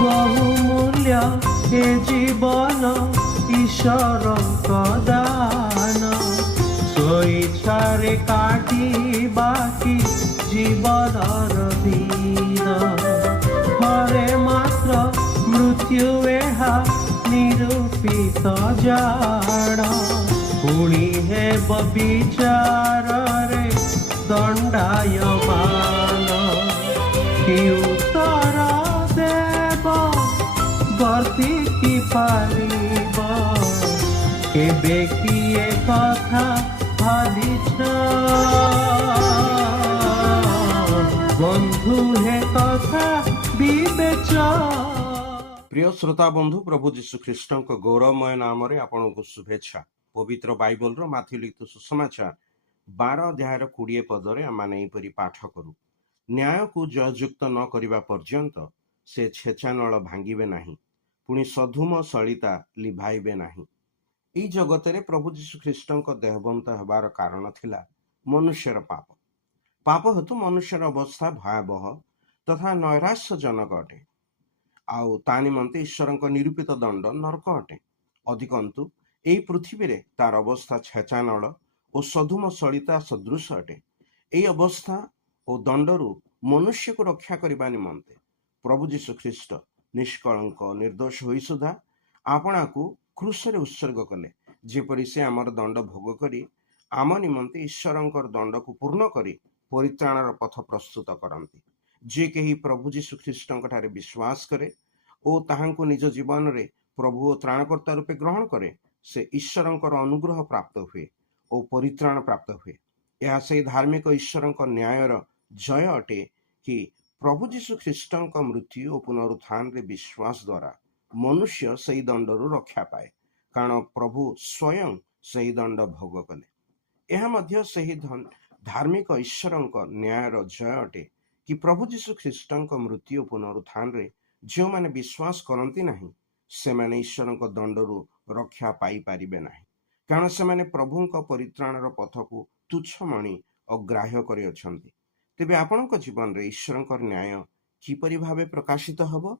बहुमूल्य ए जीवन ईश्वरଙ୍କ दान स्वेच्छारे काटिबाकी जीवनर दिन हरे मात्र मृत्यु एहा निरूपित जाण पुणी हेब विचार रे दंडायमान कि उत्तर देव गति की पारिब केबे किए कथा भाविछ बंधु हे कथा विवेच। प्रिय श्रोता बंधु प्रभु जीशु ख्रीष्ट गौरवमय नाम आपण को शुभेच्छा। पवित्र बाइबल रो माथि लिखित सुसमाचार 12 अध्याय 20 पदरे आमे एपरी पाठ करू। न्याय को जययुक्त न करिबा पर्यंत से छेचानल भांगिबे नाही, पुणी सधुम सलिता लिभाइबे नाही। ई जगतरे प्रभु जीशु ख्रीष्टଙ୍କ देहबंत हेबार कारण थिला मनुष्यर पाप। पाप हेतु मनुष्यर अवस्था भयावह तथा नैराश्यजनक अटे। आउ ता निमंते ईश्वरଙ୍କ निरूपित दंड नरक अटे। अधिकंतु एई पृथ्वी रे तार अवस्था छेचानल और सधुम सलिता सदृश अटे। एई अवस्था और दंडरू मनुष्य को रक्षा करने निमंते प्रभु जीशु ख्रीष्ट निष्कलंक निर्दोष होई सुधा आपणा को क्रूसरे उत्सर्ग कले, जेपरि से आमर दंड भोग करी आम निमंते ईश्वरंकर दंड को पूर्ण करी परित्राणर पथ प्रस्तुत करती। जे कही प्रभु जीशु ख्रीष्टଙ୍କ ठारे विश्वास करे और ताहांको निज जीवन रे प्रभु और त्राणकर्ता रूपे ग्रहण करे से ईश्वरंकर अनुग्रह प्राप्त हुए और परित्राण प्राप्त हुए। यह से धार्मिक ईश्वरंक न्यायर जय अटे कि प्रभु जीशु ख्रीष्टଙ୍କ मृत्यु और पुनरुत्थान रे विश्वास द्वारा मनुष्य सही दंडरू रक्षा पाए, कारण प्रभु स्वयं सही दंड भोग कले। यह मध्य सही धार्मिक ईश्वरंक न्यायर जय अटे कि प्रभु जीशु ख्रीष्टଙ୍କ मृत्यु पुनरुत्थान रे जो माने विश्वास करती नहीं से माने ईश्वरंक दंडरू रक्षा पाई पारिबे नहीं, कारण से माने प्रभुंक परित्राणर पथ को तुच्छ मणि अग्राह्य करि अछंती। तेबे आपणक जीवन रे ईश्वरंकर न्याय किपरि भावे प्रकाशित हबो